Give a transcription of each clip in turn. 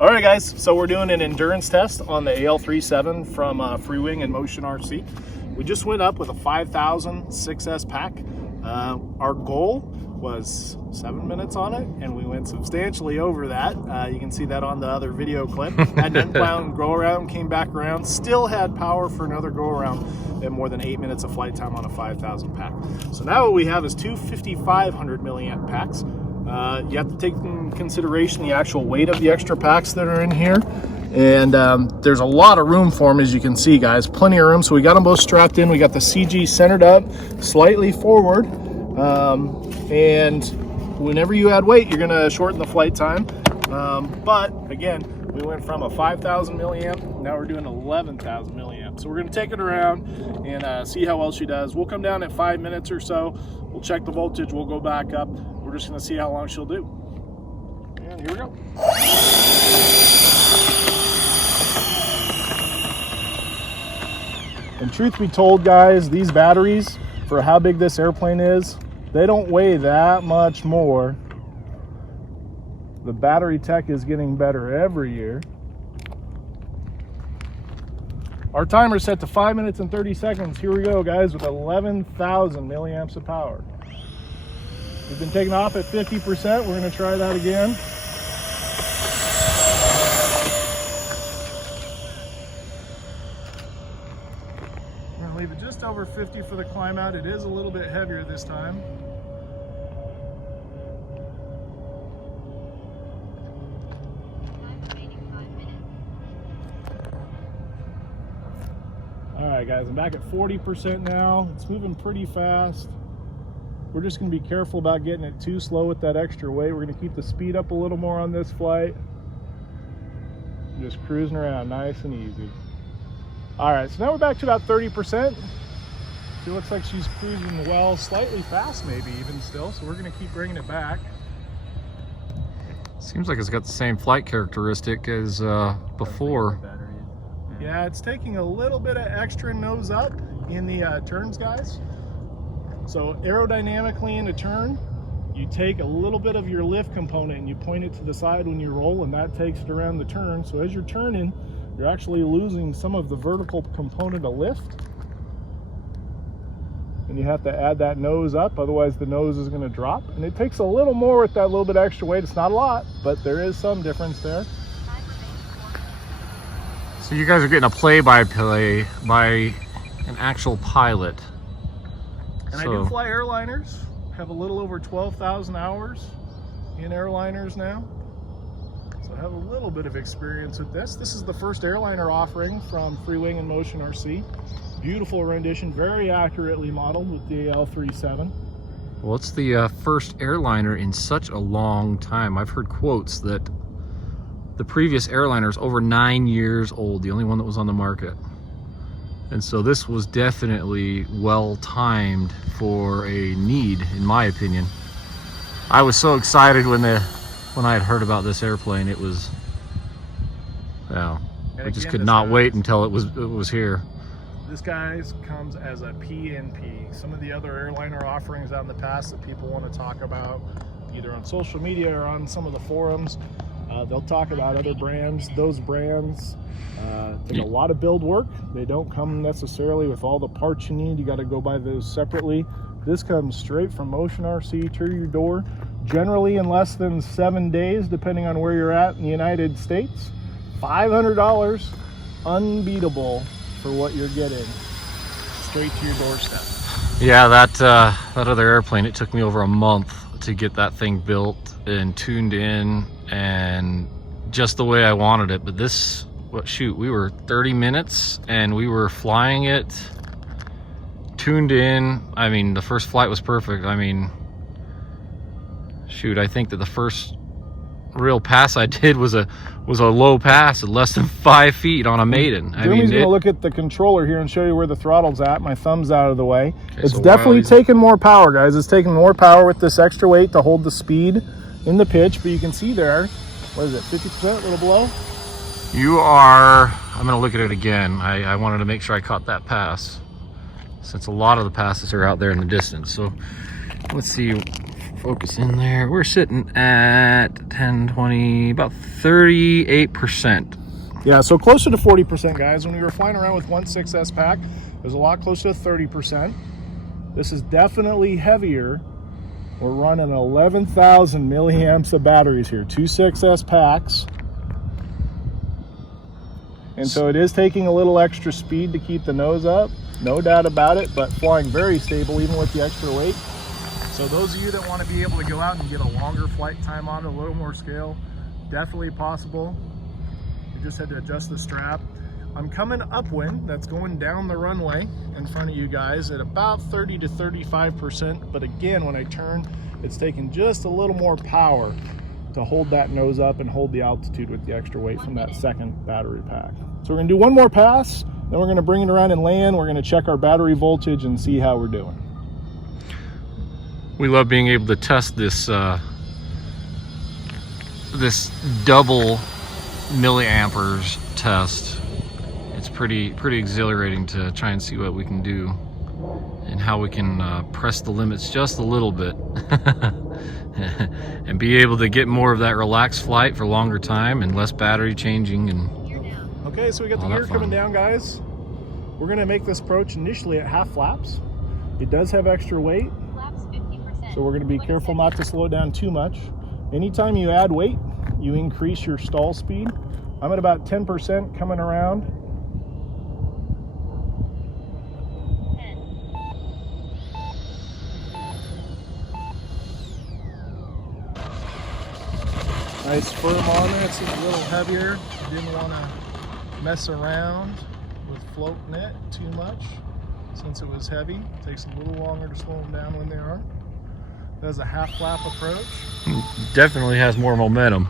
All right, guys, so we're doing an endurance test on the AL-37 from Freewing and Motion RC. We just went up with a 5,000 6S pack. Our goal was 7 minutes on it, and we went substantially over that. You can see that on the other video clip. Had an inbound go around, came back around, still had power for another go around, and more than 8 minutes of flight time on a 5,000 pack. So now what we have is two 5,500 milliamp packs. You have to take in consideration the actual weight of the extra packs that are in here. And there's a lot of room for them, as you can see, guys. Plenty of room. So we got them both strapped in. We got the CG centered up, slightly forward. And whenever you add weight, you're going to shorten the flight time. But again, we went from a 5,000 milliamp, now we're doing 11,000 milliamp. So we're going to take it around and see how well she does. We'll come down at 5 minutes or so. We'll check the voltage. We'll go back up. We're just going to see how long she'll do. And here we go. And truth be told, guys, these batteries, for how big this airplane is, they don't weigh that much more. The battery tech is getting better every year. Our timer is set to 5 minutes and 30 seconds. Here we go, guys, with 11,000 milliamps of power. We've been taking off at 50%. We're going to try that again. We're going to leave it just over 50 for the climb out. It is a little bit heavier this time. All right, guys, I'm back at 40% now. It's moving pretty fast. We're just going to be careful about getting it too slow with that extra weight. We're going to keep the speed up a little more on this flight. Just cruising around nice and easy. All right, so now we're back to about 30%. She looks like she's cruising well, slightly fast maybe even still, so we're going to keep bringing it back. Seems like it's got the same flight characteristic as before. Yeah, it's taking a little bit of extra nose up in the turns, guys. So aerodynamically in a turn, you take a little bit of your lift component and you point it to the side when you roll, and that takes it around the turn. So as you're turning, you're actually losing some of the vertical component of lift. And you have to add that nose up, otherwise the nose is going to drop. And it takes a little more with that little bit extra weight. It's not a lot, but there is some difference there. So you guys are getting a play-by-play by an actual pilot. And so, I do fly airliners, have a little over 12,000 hours in airliners now. So I have a little bit of experience with this. This is the first airliner offering from Freewing and Motion RC. Beautiful rendition, very accurately modeled with the AL-37. Well, it's the first airliner in such a long time. I've heard quotes that the previous airliner is over 9 years old, the only one that was on the market. And so this was definitely well timed for a need, in my opinion. I was so excited when I had heard about this airplane. It was, well, I just could not wait until it was here. This guy comes as a PNP. Some of the other airliner offerings out in the past that people want to talk about, either on social media or on some of the forums, they'll talk about other brands. Those brands take a lot of build work. They don't come necessarily with all the parts you need. You got to go buy those separately. This comes straight from Motion RC to your door, generally in less than 7 days, depending on where you're at in the United States. $500, unbeatable for what you're getting, straight to your doorstep. Yeah, that other airplane, it took me over a month to get that thing built and tuned in and just the way I wanted it. But this, shoot, we were 30 minutes and we were flying it tuned in. I mean, the first flight was perfect. I mean, shoot, I think that the first real pass I did was a low pass at less than 5 feet on a maiden. Jeremy's gonna look at the controller here and show you where the throttle's at. My thumb's out of the way. Okay, it's so definitely taking more power, guys. It's taking more power with this extra weight to hold the speed in the pitch. But you can see there, what is it, 50%, a little below? You are, I'm gonna look at it again. I wanted to make sure I caught that pass, since a lot of the passes are out there in the distance. So let's see, focus in there. We're sitting at 10, 20, about 38%. Yeah, so closer to 40%, guys. When we were flying around with 1.6S pack, it was a lot closer to 30%. This is definitely heavier. We're running 11,000 milliamps of batteries here, 2 6S packs. And so it is taking a little extra speed to keep the nose up, no doubt about it, but flying very stable even with the extra weight. So those of you that want to be able to go out and get a longer flight time on it, a little more scale, definitely possible. You just had to adjust the strap. I'm coming upwind, that's going down the runway in front of you guys at about 30 to 35%. But again, when I turn, it's taking just a little more power to hold that nose up and hold the altitude with the extra weight from that second battery pack. So we're gonna do one more pass, then we're gonna bring it around and land. We're gonna check our battery voltage and see how we're doing. We love being able to test this this double milliamperes test. It's pretty exhilarating to try and see what we can do and how we can press the limits just a little bit and be able to get more of that relaxed flight for longer time and less battery changing. And okay, so we got the gear coming down, guys. We're gonna make this approach initially at half flaps. It does have extra weight, so we're gonna be careful not to slow it down too much. Anytime you add weight, you increase your stall speed. I'm at about 10% coming around. 10. Nice firm on there. It's a little heavier. Didn't want to mess around with floating it too much since it was heavy. It takes a little longer to slow them down when they are. That's a half flap approach. definitely has more momentum.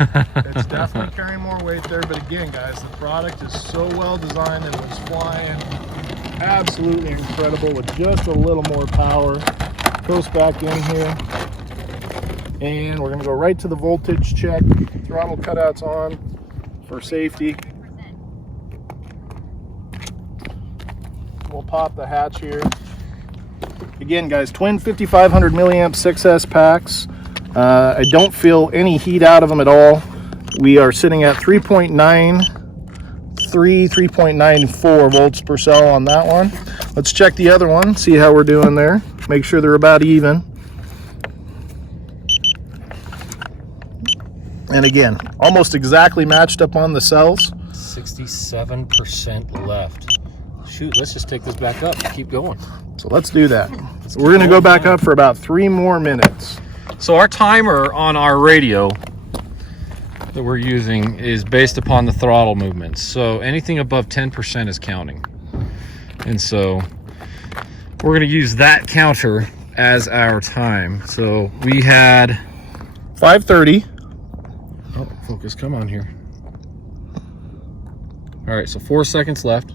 It's definitely carrying more weight there, but again, guys, the product is so well designed and was flying absolutely incredible with just a little more power. Coast back in here, and we're gonna go right to the voltage check. Throttle cutouts on for safety. We'll pop the hatch here. Again, guys, twin 5500 milliamp 6S packs. I don't feel any heat out of them at all. We are sitting at 3.93, 3.94 volts per cell on that one. Let's check the other one, see how we're doing there. Make sure they're about even. And again, almost exactly matched up on the cells. 67% left. Shoot, let's just take this back up and keep going. So let's do that. So we're gonna go back up for about 3 more minutes. So our timer on our radio that we're using is based upon the throttle movements. So anything above 10% is counting. And so we're gonna use that counter as our time. So we had 5:30. Oh, focus, come on here. All right, so 4 seconds left.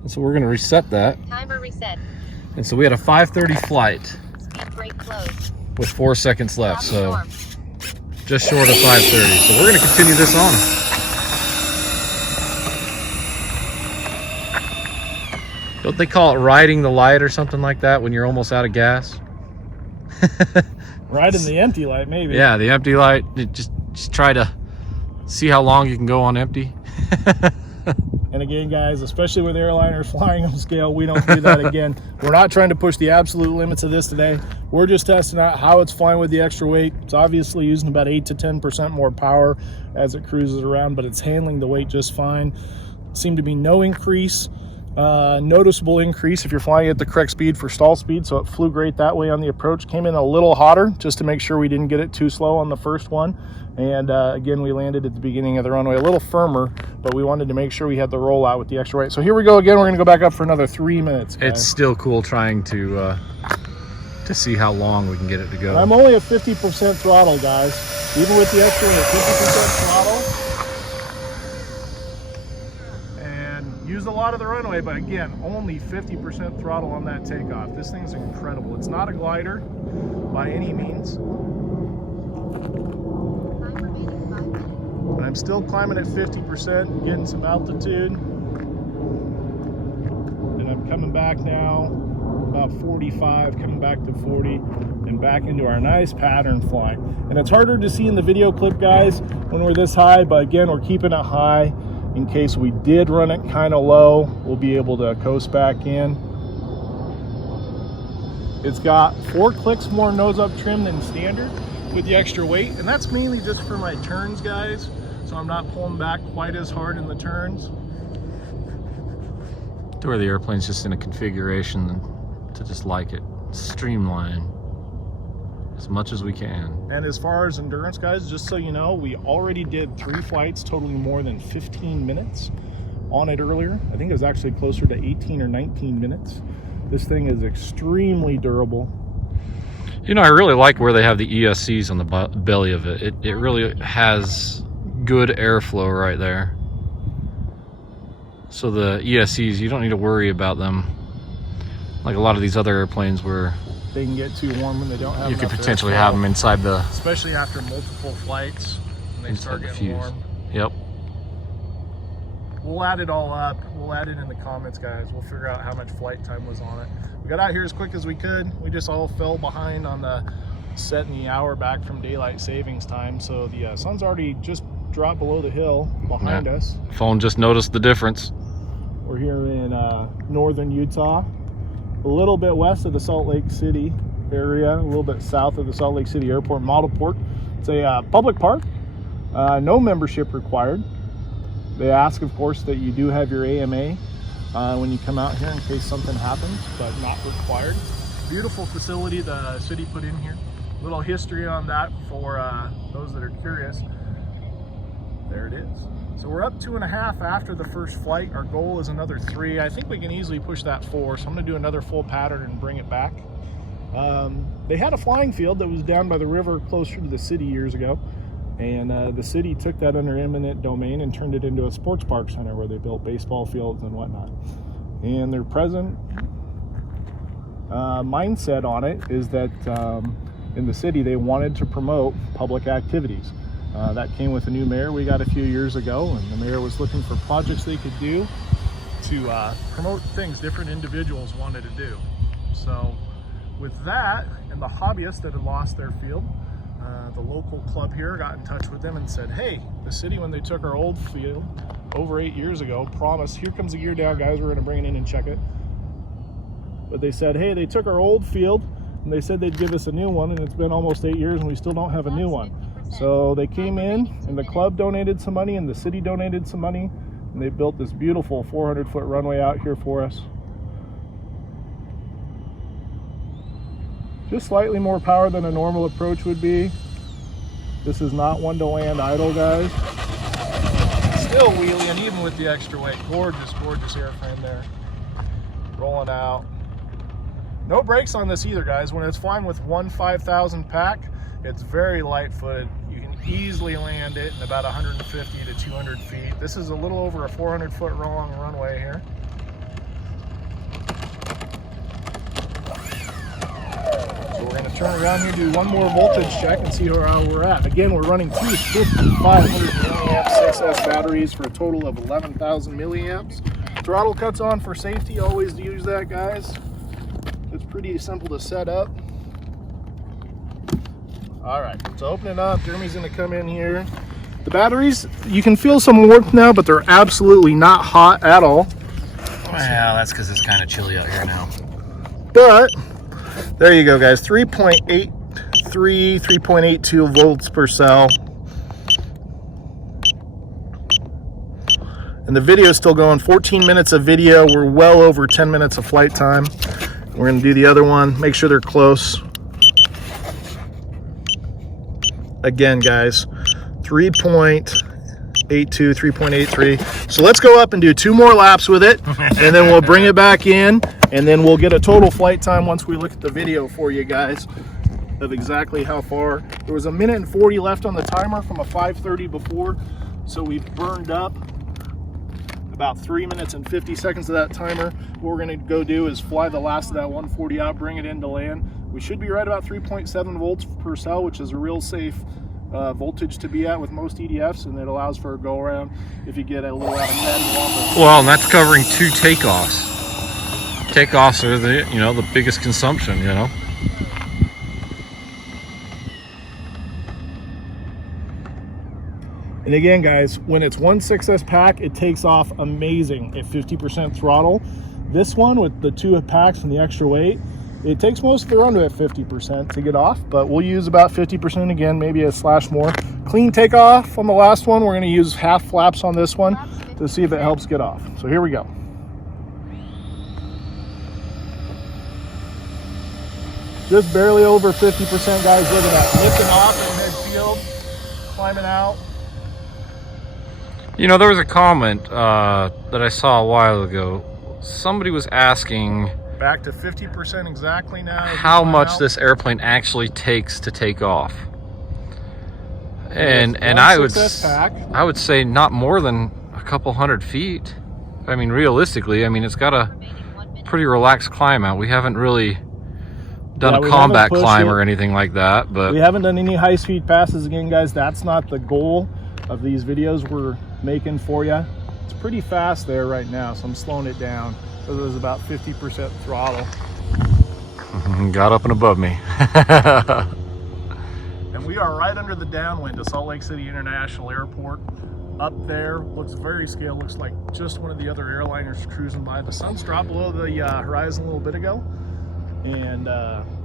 And so we're gonna reset that. Timer reset. And so we had a 5:30 flight Speed brake closed. with 4 seconds left. So Storm. just short of 5:30. So we're gonna continue this on. Don't they call it riding the light or something like that when you're almost out of gas? Right in the empty light, maybe. Yeah, the empty light. Just try to see how long you can go on empty. And again, guys, especially with airliners flying on scale, we don't do that again. We're not trying to push the absolute limits of this today. We're just testing out how it's flying with the extra weight. It's obviously using about 8 to 10% more power as it cruises around, but it's handling the weight just fine. Seemed to be no increase, noticeable increase if you're flying at the correct speed for stall speed, so it flew great that way on the approach. Came in a little hotter just to make sure we didn't get it too slow on the first one. And again, we landed at the beginning of the runway a little firmer, but we wanted to make sure we had the rollout with the extra weight. So here we go again. We're gonna go back up for another 3 minutes, guys. It's still cool trying to see how long we can get it to go. I'm only at 50% throttle, guys. Even with the extra weight, 50% throttle. And used a lot of the runway, but again, only 50% throttle on that takeoff. This thing's incredible. It's not a glider by any means. But I'm still climbing at 50%, getting some altitude. And I'm coming back now about 45, coming back to 40, and back into our nice pattern flying. And it's harder to see in the video clip, guys, when we're this high, but again, we're keeping it high in case we did run it kind of low. We'll be able to coast back in. It's got 4 clicks more nose up trim than standard with the extra weight, and that's mainly just for my turns, guys, so I'm not pulling back quite as hard in the turns. To where the airplane's just in a configuration to just like it streamline as much as we can. And as far as endurance, guys, just so you know, we already did 3 flights totaling more than 15 minutes on it earlier. I think it was actually closer to 18 or 19 minutes. This thing is extremely durable. You know, I really like where they have the ESCs on the belly of it. It really has good airflow right there. So the ESCs, you don't need to worry about them like a lot of these other airplanes where they can get too warm when they don't have you could enough potentially airflow, have them inside the, especially after multiple flights when they start getting warm. Yep. We'll add it all up. We'll add it in the comments, guys. We'll figure out how much flight time was on it. We got out here as quick as we could. We just all fell behind on the setting the hour back from daylight savings time. So the sun's already just dropped below the hill behind us. Phone just noticed the difference. We're here in northern Utah, a little bit west of the Salt Lake City area, a little bit south of the Salt Lake City Airport model port. It's a public park, no membership required. They ask, of course, that you do have your AMA when you come out here in case something happens, but not required. Beautiful facility the city put in here. Little history on that for those that are curious. There it is. So we're up 2.5 after the first flight. Our goal is another 3. I think we can easily push that 4, so I'm going to do another full pattern and bring it back. They had a flying field that was down by the river closer to the city years ago, and the city took that under eminent domain and turned it into a sports park center where they built baseball fields and whatnot. And their present mindset on it is that in the city they wanted to promote public activities. That came with a new mayor we got a few years ago, and the mayor was looking for projects they could do to promote things different individuals wanted to do. So with that, and the hobbyists that had lost their field, the local club here got in touch with them and said, hey, the city, when they took our old field over 8 years ago, promised, here comes the gear down, guys, we're going to bring it in and check it. But they said, hey, they took our old field and they said they'd give us a new one, and it's been almost 8 years and we still don't have a new one. So they came in, and the club donated some money and the city donated some money, and they built this beautiful 400-foot runway out here for us. Just slightly more power than a normal approach would be. This is not one to land idle, guys. Still wheeling, even with the extra weight. Gorgeous, gorgeous airframe there. Rolling out. No brakes on this either, guys. When it's flying with one 5,000 pack, it's very light-footed. You can easily land it in about 150 to 200 feet. This is a little over a 400-foot long runway here. So we're going to turn around here, do one more voltage check, and see where we're at. Again, we're running two 5,500 milliamp 6S batteries for a total of 11,000 milliamps. Throttle cuts on for safety. Always use that, guys. It's pretty simple to set up. All right, so open it up. Jeremy's gonna come in here. The batteries, you can feel some warmth now, but they're absolutely not hot at all. Well, that's because it's kind of chilly out here now. But there you go, guys. 3.83, 3.82 volts per cell. And the video is still going. 14 minutes of video. We're well over 10 minutes of flight time. We're gonna do the other one. Make sure they're close. Again, guys, 3.82, 3.83. So let's go up and do 2 more laps with it, and then we'll bring it back in, and then we'll get a total flight time once we look at the video for you guys of exactly how far. There was 1:40 left on the timer from a 5:30 before, so we've burned up about 3 minutes and 50 seconds of that timer. What we're gonna go do is fly the last of that 140 out, bring it into land. We should be right about 3.7 volts per cell, which is a real safe voltage to be at with most EDFs, and it allows for a go around if you get a little out of bed. Well, and that's covering 2 takeoffs. Takeoffs are the, you know, the biggest consumption, you know. And again, guys, when it's 1 6S pack, it takes off amazing at 50% throttle. This one with the 2 packs and the extra weight, it takes most of the run at 50% to get off, but we'll use about 50% again, maybe a slash more. Clean takeoff on the last one. We're going to use half flaps on this one to see if it helps get off. So here we go. Just barely over 50%, guys. Look at that. Lifting off in midfield, climbing out. You know, there was a comment that I saw a while ago. Somebody was asking Back to 50% exactly now. how much this airplane actually takes to take off. And I would say not more than a couple hundred feet. I mean, realistically, I mean, it's got a pretty relaxed climb out. We haven't really done a combat climb or anything like that, but we haven't done any high-speed passes. Again, guys, that's not the goal of these videos we're making for you. It's pretty fast there right now, so I'm slowing it down. It was about 50% throttle. Got up and above me. And we are right under the downwind of Salt Lake City International Airport. Up there, looks very scale, looks like just one of the other airliners cruising by. The sun's dropped below the horizon a little bit ago, and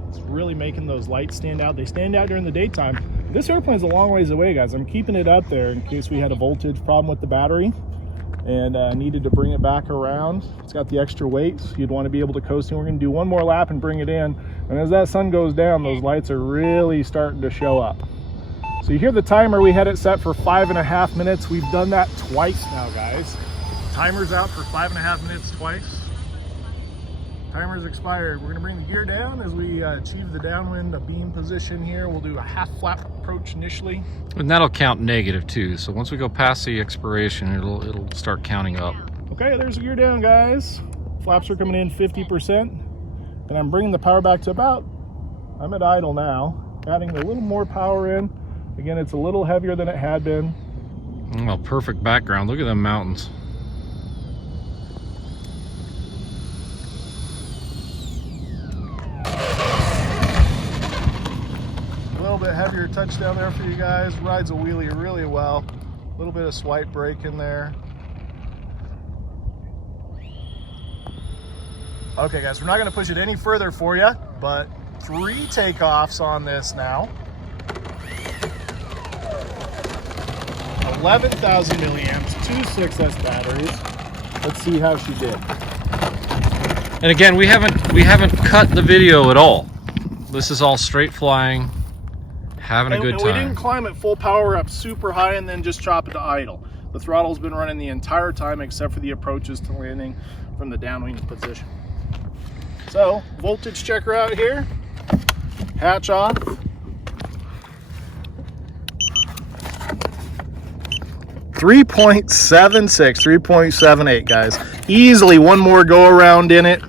it's really making those lights stand out. They stand out during the daytime. This airplane's a long ways away, guys. I'm keeping it up there in case we had a voltage problem with the battery and needed to bring it back around. It's got the extra weight, so you'd want to be able to coast in. We're going to do one more lap and bring it in. And as that sun goes down, those lights are really starting to show up. So you hear the timer, we had it set for 5.5 minutes. We've done that twice now, guys. Timer's out for 5.5 minutes twice. Timer's expired. We're gonna bring the gear down as we achieve the downwind beam position here. We'll do a half flap approach initially. And that'll count negative too. So once we go past the expiration, it'll start counting up. Okay, there's the gear down, guys. Flaps are coming in 50%. And I'm bringing the power back to about, I'm at idle now. Adding a little more power in. Again, it's a little heavier than it had been. Well, perfect background. Look at them mountains. A little bit heavier touchdown there for you guys. Rides a wheelie really well. A little bit of swipe brake in there. Okay, guys, we're not going to push it any further for you, but 3 takeoffs on this now. 11,000 milliamps, 2 6S batteries. Let's see how she did. And again, we haven't cut the video at all. This is all straight flying, having a good time. We didn't climb at full power up super high and then just chop it to idle. The throttle's been running the entire time except for the approaches to landing from the downwind position. So, voltage checker out here. Hatch off. 3.76, 3.78, guys. Easily one more go around in it.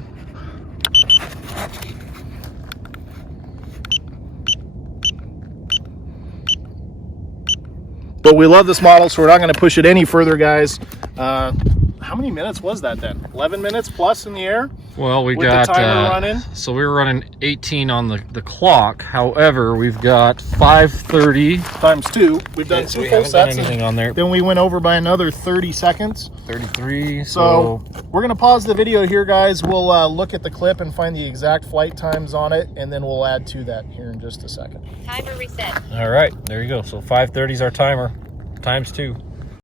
But we love this model, so we're not going to push it any further, guys. How many minutes was that then? 11 minutes plus in the air? Well, we with got the timer running. So we were running 18 on the clock. However, we've got 5:30 times 2. We've done 2 full sets. Anything on there? Then we went over by another 30 seconds. 33. So we're going to pause the video here, guys. We'll look at the clip and find the exact flight times on it, and then we'll add to that here in just a second. Timer reset. All right, there you go. So 5:30 is our timer, times 2.